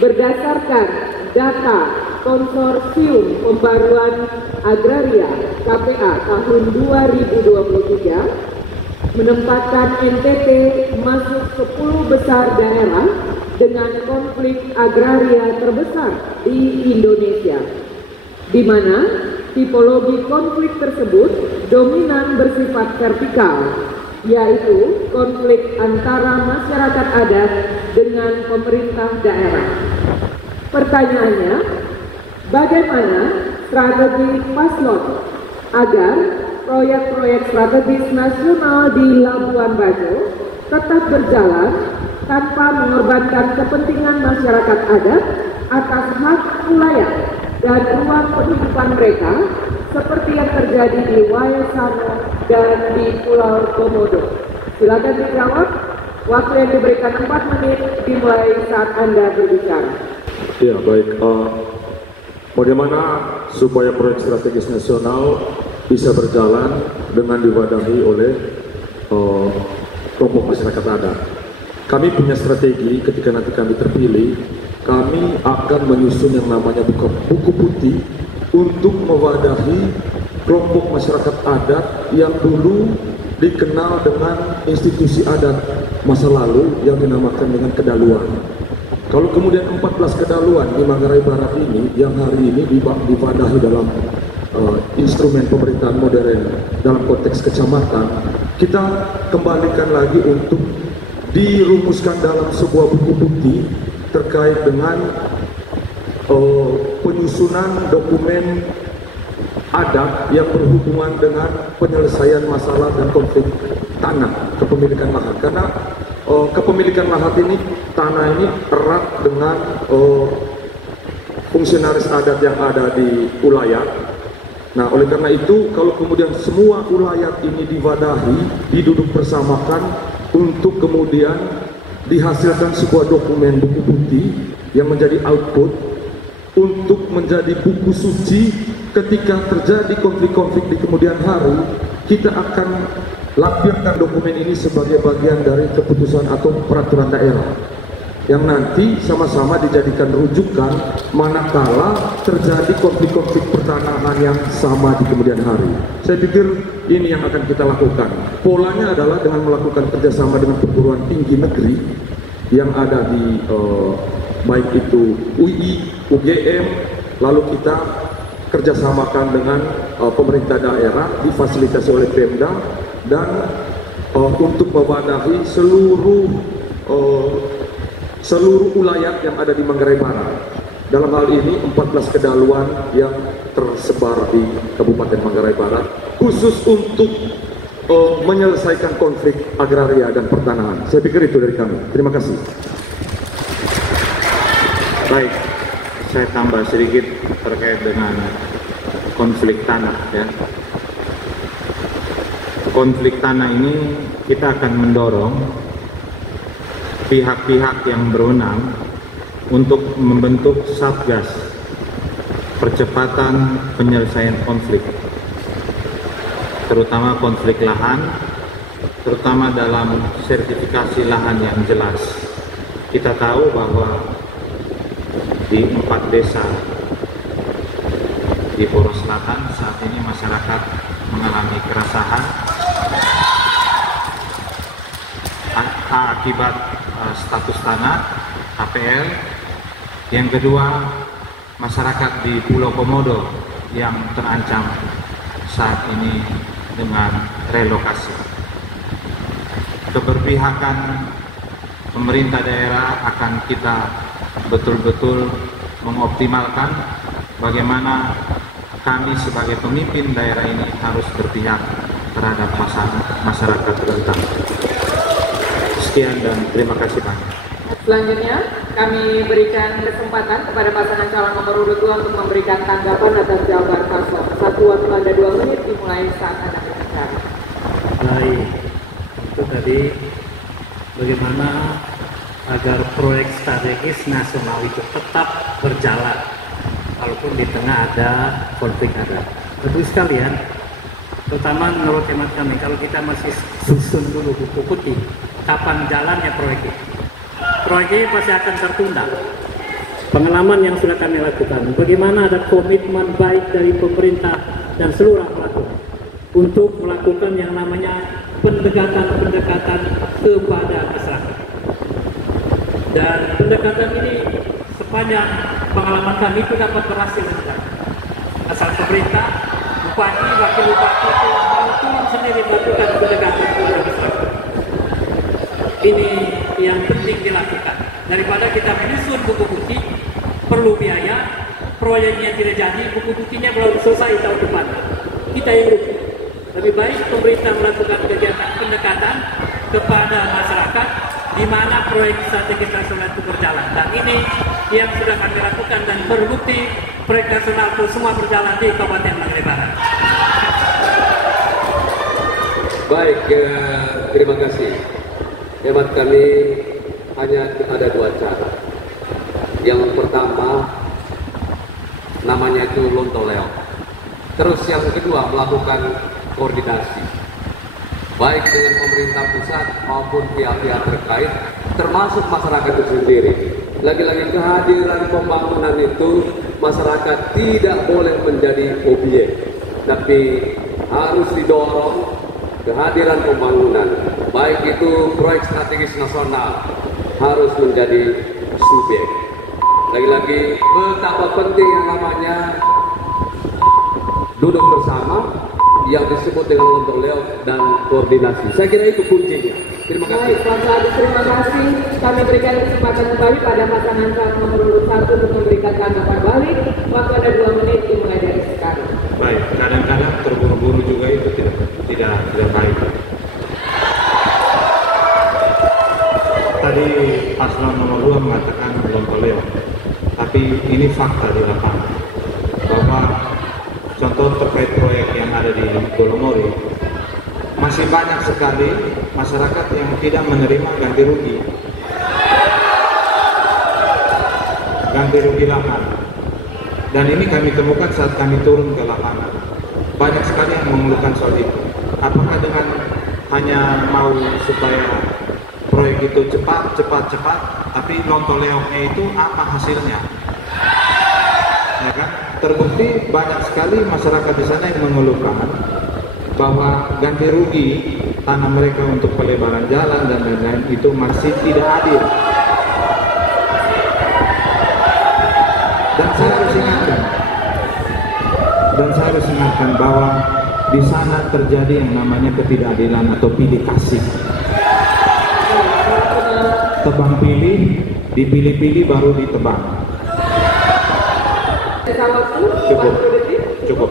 berdasarkan data Konsorsium Pembaruan Agraria KPA tahun 2023 menempatkan NTT masuk 10 besar daerah dengan konflik agraria terbesar di Indonesia, di mana tipologi konflik tersebut dominan bersifat vertikal, yaitu konflik antara masyarakat adat dengan pemerintah daerah. Pertanyaannya, bagaimana strategi paslon agar proyek-proyek strategis nasional di Labuan Bajo tetap berjalan tanpa mengorbankan kepentingan masyarakat adat atas hak wilayah dan ruang kehidupan mereka seperti yang terjadi di Wayasano dan di Pulau Komodo? Silakan dijawab. Waktu yang diberikan 4 menit dimulai saat Anda berbicara. Ya, baik. Bagaimana supaya proyek strategis nasional bisa berjalan dengan diwadahi oleh kelompok masyarakat adat? Kami punya strategi. Ketika nanti kami terpilih, kami akan menyusun yang namanya buku putih untuk mewadahi kelompok masyarakat adat yang dulu dikenal dengan institusi adat masa lalu yang dinamakan dengan kedaluan. Kalau kemudian 14 kedaluan di Manggarai Barat ini yang hari ini diwadahi dalam instrumen pemerintahan modern dalam konteks kecamatan, kita kembalikan lagi untuk dirumuskan dalam sebuah buku putih terkait dengan penyusunan dokumen adat yang berhubungan dengan penyelesaian masalah dan konflik tanah kepemilikan lahan. Karena kepemilikan lahan ini, tanah ini erat dengan fungsionaris adat yang ada di ulayat. Nah, oleh karena itu, kalau kemudian semua ulayat ini diwadahi, diduduk bersamakan untuk kemudian dihasilkan sebuah dokumen buku putih yang menjadi output untuk menjadi buku suci ketika terjadi konflik-konflik di kemudian hari, kita akan lampirkan dokumen ini sebagai bagian dari keputusan atau peraturan daerah yang nanti sama-sama dijadikan rujukan manakala terjadi konflik-konflik pertanahan yang sama di kemudian hari. Saya pikir ini yang akan kita lakukan. Polanya adalah dengan melakukan kerjasama dengan perguruan tinggi negeri yang ada di baik itu UI, UGM, lalu kita kerjasamakan dengan pemerintah daerah difasilitasi oleh Pemda dan untuk mewadahi seluruh ulayat yang ada di Manggarai Barat. Dalam hal ini 14 kedaluan yang tersebar di Kabupaten Manggarai Barat khusus untuk menyelesaikan konflik agraria dan pertanahan. Saya pikir itu dari kami. Terima kasih. Baik, saya tambah sedikit terkait dengan konflik tanah ya. Konflik tanah ini kita akan mendorong pihak-pihak yang berwenang untuk membentuk Satgas percepatan penyelesaian konflik, terutama konflik lahan, terutama dalam sertifikasi lahan yang jelas. Kita tahu bahwa di 4 desa di Poros Selatan saat ini masyarakat mengalami keresahan akibat status tanah KPL. Yang kedua, masyarakat di Pulau Komodo yang terancam saat ini dengan relokasi. Keberpihakan pemerintah daerah akan kita betul-betul mengoptimalkan bagaimana kami sebagai pemimpin daerah ini harus berpihak terhadap masyarakat rentan. Sekian dan terima kasih Pak. Selanjutnya kami berikan kesempatan kepada pasangan calon nomor urut 2 untuk memberikan tanggapan atas jawaban paslon. Waktu Anda 2 menit dimulai saat Anda berbicara. Baik, itu tadi bagaimana agar proyek strategis nasional itu tetap berjalan walaupun di tengah ada konflik adat. Tentu sekalian, terutama menurut hemat kami, kalau kita masih susun dulu buku putih, kapan jalannya proyek ini? Proyek ini pasti akan tertunda. pengalaman yang sudah kami lakukan, bagaimana ada komitmen baik dari pemerintah dan seluruh pelaku untuk melakukan yang namanya pendekatan-pendekatan kepada masyarakat. Dan pendekatan ini sepanjang pengalaman kami itu dapat berhasil. Asal pemerintah, bupati, wakil bupati itu mau turun sendiri melakukan pendekatan kepada masyarakat. Ini yang penting dilakukan. Daripada kita menyusun buku bukti, perlu biaya, proyeknya tidak jadi, buku buktinya belum selesai tahun depan. Kita yang rugi. Lebih baik pemerintah melakukan kegiatan pendekatan kepada masyarakat di mana proyek strategis nasional itu berjalan. Dan ini yang sudah kami lakukan dan terbukti proyek nasional itu semua berjalan di Kabupaten Manggarai Barat. Baik, terima kasih. Hemat kami hanya ada dua cara. Yang pertama namanya itu lontoleo. Terus yang kedua melakukan koordinasi baik dengan pemerintah pusat maupun pihak-pihak terkait termasuk masyarakat itu sendiri. Lagi-lagi kehadiran pembangunan itu masyarakat tidak boleh menjadi objek, tapi harus didorong kehadiran pembangunan, baik itu proyek strategis nasional harus menjadi subjek. Lagi-lagi betapa penting yang namanya duduk bersama yang disebut dengan lontoleo dan koordinasi. Saya kira itu kuncinya. Terima kasih. Baik, Pak Sadi, terima kasih. Kami berikan kesempatan kembali pada pasangan calon nomor urut 1 untuk memberikan tanggapan balik. Waktu ada 2 menit dimulai dari sekarang. Baik, kadang-kadang terburu-buru juga itu tidak baik. Tadi paslon nomor 2 mengatakan lontoleo, tapi ini fakta di lapangan bahwa contoh terkait proyek yang ada di Golomori, masih banyak sekali masyarakat yang tidak menerima ganti rugi lahan. Dan ini kami temukan saat kami turun ke lapangan. Banyak sekali yang mengeluhkan soal itu. Apakah dengan hanya mau supaya proyek itu cepat, tapi lontoleonya itu apa hasilnya? Ya kan? Terbukti banyak sekali masyarakat di sana yang mengeluhkan bahwa ganti rugi tanah mereka untuk pelebaran jalan dan lain-lain itu masih tidak adil. Dan saya harus ingatkan bahwa di sana terjadi yang namanya ketidakadilan atau pilih kasih. Tebang pilih, dipilih-pilih baru ditebang. Waktu, Cukup.